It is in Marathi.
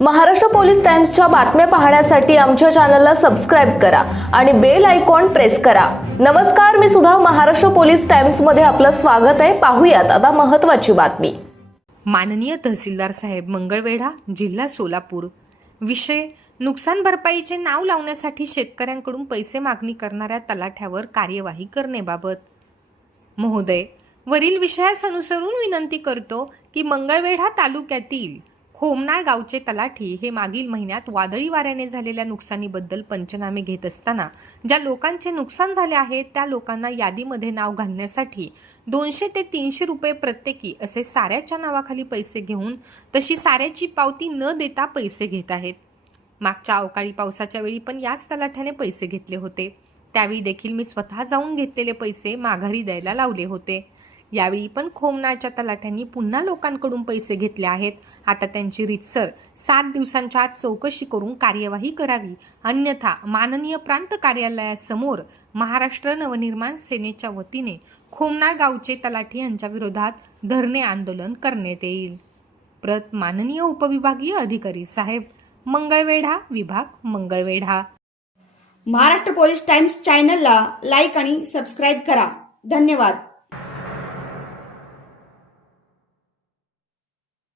महाराष्ट्र पोलीस टाइम्सच्या बातम्या पाहण्यासाठी आमच्या चॅनलला सबस्क्राईब करा आणि बेल आयकॉन प्रेस करा. नमस्कार मी सुद्धा महाराष्ट्र पोलीस टाइम्समध्ये आपलं स्वागत आहे. पाहूयात आता महत्त्वाची बातमी. माननीय तहसीलदार साहेब मंगळवेढा जिल्हा सोलापूर. विषय नुकसान भरपाईचे नाव लावण्यासाठी शेतकऱ्यांकडून पैसे मागणी करणाऱ्या तलाठ्यावर कार्यवाही करण्याबाबत. महोदय वरील विषयास अनुसरून विनंती करतो की मंगळवेढा तालुक्यातील खोमनाळ गावचे तलाठी हे मागील महिन्यात वादळी वाऱ्याने झालेल्या नुकसानीबद्दल पंचनामे घेत असताना ज्या लोकांचे नुकसान झाले आहे त्या लोकांना यादीमध्ये नाव घालण्यासाठी दोनशे ते तीनशे रुपये प्रत्येकी असे साऱ्याच्या नावाखाली पैसे घेऊन तशी साऱ्याची पावती न देता पैसे घेत आहेत. मागच्या अवकाळी पावसाच्या वेळी पण याच तलाठ्याने पैसे घेतले होते. त्यावेळी देखील मी स्वतः जाऊन घेतलेले पैसे माघारी द्यायला लावले होते. यावेळी पण खोमनाच्या तलाठ्यांनी पुन्हा लोकांकडून पैसे घेतले आहेत. आता त्यांची रितसर सात दिवसांच्या आत चौकशी करून कार्यवाही करावी. अन्यथा माननीय प्रांत कार्यालयासमोर महाराष्ट्र नवनिर्माण सेनेच्या वतीने खोमनाळ गावचे तलाठी यांच्या विरोधात धरणे आंदोलन करण्यात येईल. प्रत माननीय उपविभागीय अधिकारी साहेब मंगळवेढा विभाग मंगळवेढा. महाराष्ट्र पोलीस टाइम्स चॅनलला लाईक आणि सबस्क्राईब करा. धन्यवाद.